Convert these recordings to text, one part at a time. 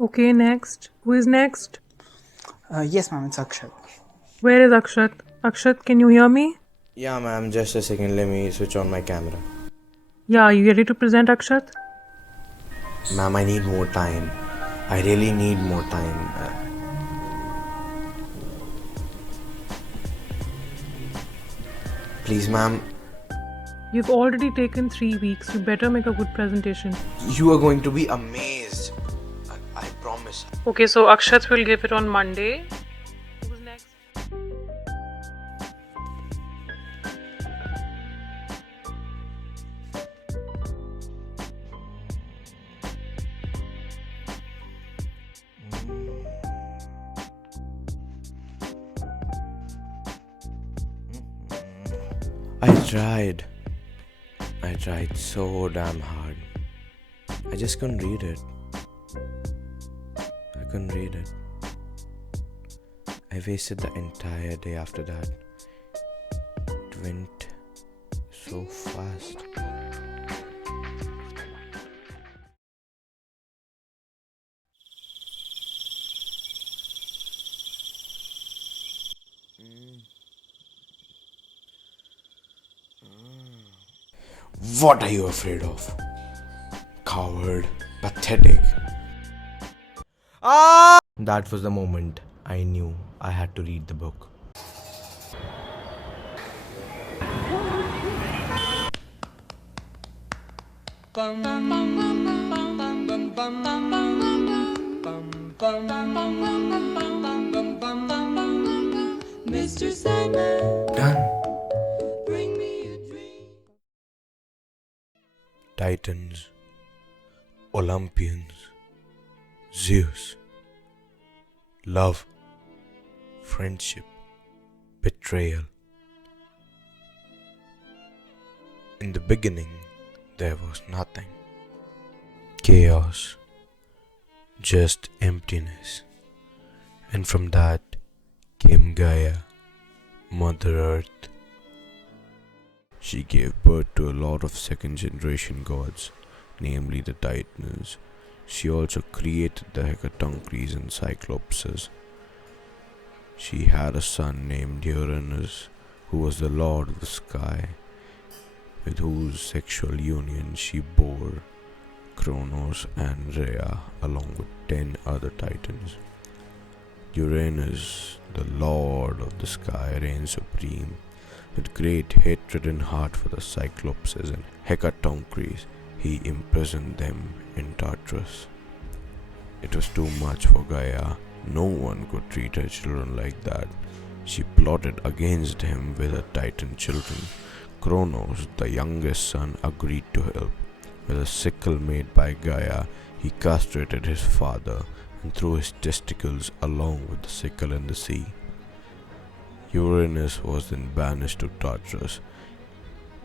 Okay, next. Who is next? Yes, ma'am, it's Akshat. Where is Akshat? Akshat, can you hear me? Yeah, ma'am, just a second. Let me switch on my camera. Yeah, are you ready to present Akshat? Ma'am, I need more time. I really need more time. Please, ma'am, You've already taken 3 weeks. You better make a good presentation. you are going to be amazed. I promise. Okay, so Akshat will give it on Monday. Who's next? I tried. I tried so damn hard. I just couldn't read it. I couldn't read it. I wasted the entire day after that. It went so fast. What are you afraid of? Coward, pathetic. That was the moment I knew I had to read the book. Mr. Sandman, Done. bring me a dream. Titans, Olympians, Zeus, love, friendship, betrayal. In the beginning, there was nothing. Chaos, just emptiness. And from that came Gaia, Mother Earth. She gave birth to a lot of second generation gods, namely the Titans. She also created the Hecatoncres and Cyclopses. She had a son named Uranus, who was the lord of the sky, with whose sexual union she bore Kronos and Rhea along with 10 other Titans. Uranus, the lord of the sky, reigned supreme, with great hatred and heart for the Cyclopses and Hecatoncres. He imprisoned them in Tartarus. It was too much for Gaia. No one could treat her children like that. She plotted against him with her Titan children. Kronos, the youngest son, agreed to help. With a sickle made by Gaia, he castrated his father and threw his testicles along with the sickle in the sea. Uranus was then banished to Tartarus.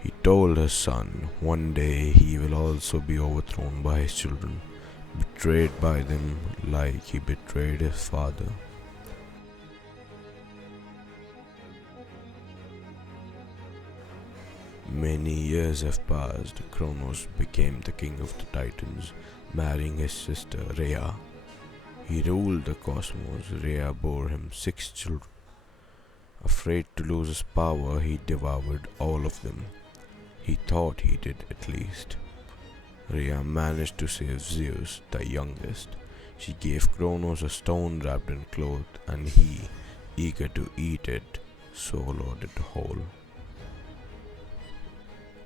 He told his son, one day he will also be overthrown by his children, betrayed by them like he betrayed his father. Many years have passed. Kronos became the king of the Titans, marrying his sister Rhea. He ruled the cosmos. Rhea bore him 6 children. Afraid to lose his power, he devoured all of them. He thought he did at least. Rhea managed to save Zeus, the youngest. She gave Kronos a stone wrapped in cloth, and he, eager to eat it, swallowed it whole.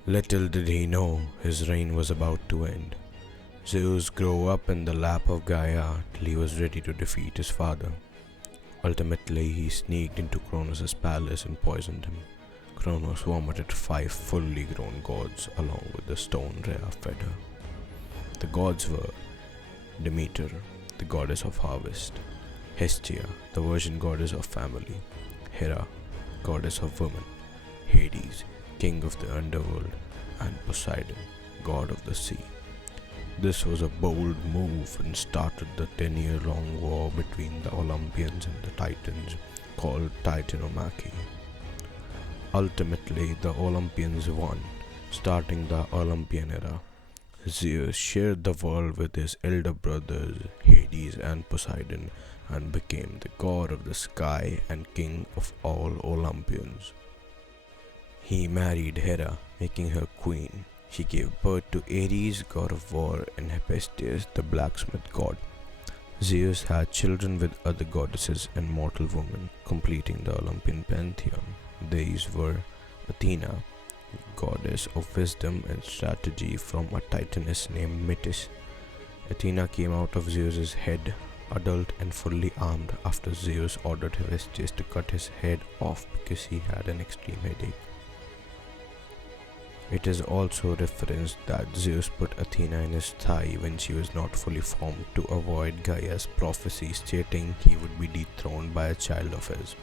Little did he know his reign was about to end. Zeus grew up in the lap of Gaia till he was ready to defeat his father. Ultimately, he sneaked into Kronos' palace and poisoned him. Kronos vomited 5 fully grown gods along with the stone Rhea fed her. The gods were Demeter, the goddess of harvest; Hestia, the virgin goddess of family; Hera, goddess of women; Hades, king of the underworld; and Poseidon, god of the sea. This was a bold move and started the 10-year-long war between the Olympians and the Titans, called Titanomachy. Ultimately, the Olympians won, starting the Olympian era. Zeus shared the world with his elder brothers Hades and Poseidon and became the god of the sky and king of all Olympians. He married Hera, making her queen. She gave birth to Ares, god of war, and Hephaestus, the blacksmith god. Zeus had children with other goddesses and mortal women, completing the Olympian pantheon. These were Athena, goddess of wisdom and strategy from a titaness named Metis. Athena came out of Zeus's head, adult and fully armed, after Zeus ordered Hephaestus to cut his head off because he had an extreme headache. It is also referenced that Zeus put Athena in his thigh when she was not fully formed to avoid Gaia's prophecy stating he would be dethroned by a child of his.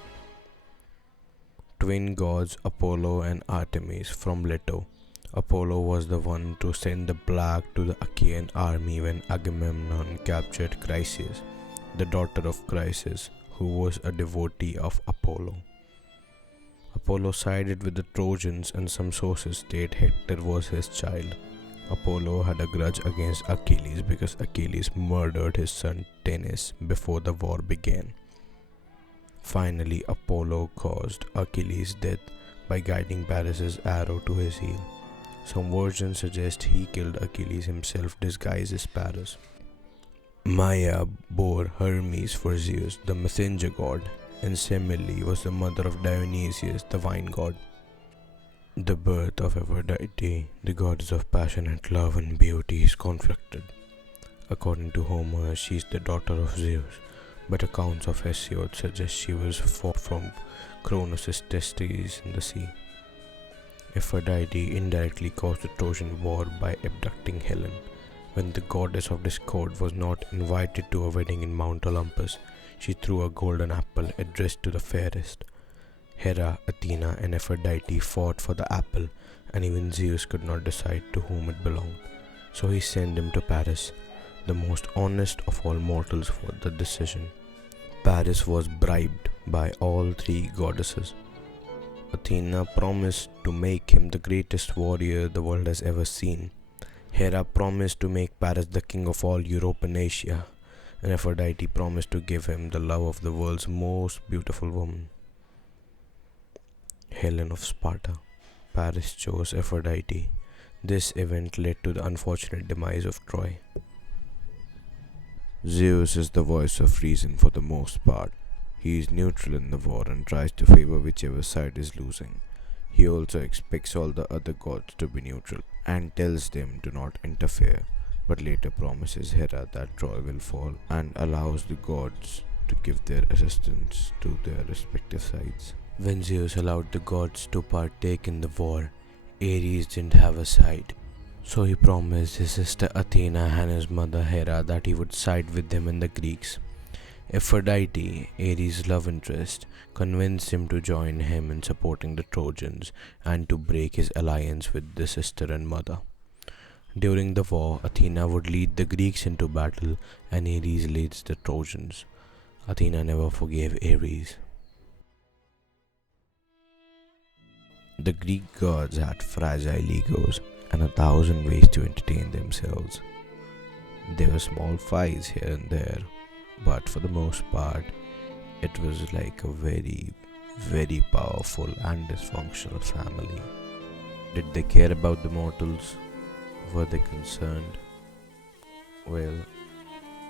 Twin gods Apollo and Artemis from Leto. Apollo was the one to send the plague to the Achaean army when Agamemnon captured Chryseis, the daughter of Chryses, who was a devotee of Apollo. Apollo sided with the Trojans, and some sources state Hector was his child. Apollo had a grudge against Achilles because Achilles murdered his son Tennis before the war began. Finally, Apollo caused Achilles' death by guiding Paris' arrow to his heel. Some versions suggest he killed Achilles himself disguised as Paris. Maia bore Hermes for Zeus, the messenger god, and Semele was the mother of Dionysius, the wine god. The birth of Aphrodite, the goddess of passionate love and beauty, is conflicted. According to Homer, she is the daughter of Zeus, but accounts of Hesiod suggest she was formed from Cronus' testes in the sea. Aphrodite indirectly caused the Trojan War by abducting Helen. When the goddess of discord was not invited to a wedding in Mount Olympus, she threw a golden apple addressed to the fairest. Hera, Athena, and Aphrodite fought for the apple, and even Zeus could not decide to whom it belonged. So he sent him to Paris, the most honest of all mortals, for the decision. Paris was bribed by all three goddesses. Athena promised to make him the greatest warrior the world has ever seen. Hera promised to make Paris the king of all Europe and Asia, and Aphrodite promised to give him the love of the world's most beautiful woman, Helen of Sparta. Paris chose Aphrodite. This event led to the unfortunate demise of Troy. Zeus is the voice of reason for the most part. He is neutral in the war and tries to favor whichever side is losing. He also expects all the other gods to be neutral and tells them to not interfere, but later promises Hera that Troy will fall and allows the gods to give their assistance to their respective sides. When Zeus allowed the gods to partake in the war, Ares didn't have a side. So he promised his sister Athena and his mother Hera that he would side with them and the Greeks. Aphrodite, Ares' love interest, convinced him to join him in supporting the Trojans and to break his alliance with the sister and mother. During the war, Athena would lead the Greeks into battle and Ares leads the Trojans. Athena never forgave Ares. The Greek gods had fragile egos and 1,000 ways to entertain themselves. There were small fights here and there, but for the most part, it was like a very, very powerful and dysfunctional family. Did they care about the mortals? Were they concerned? Well,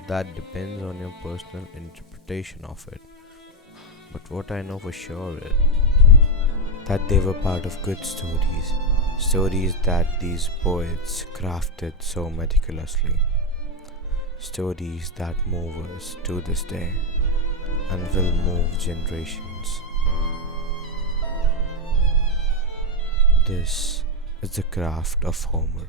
that depends on your personal interpretation of it. But what I know for sure is that they were part of good stories. Stories that these poets crafted so meticulously. Stories that move us to this day and will move generations. This is the craft of Homer.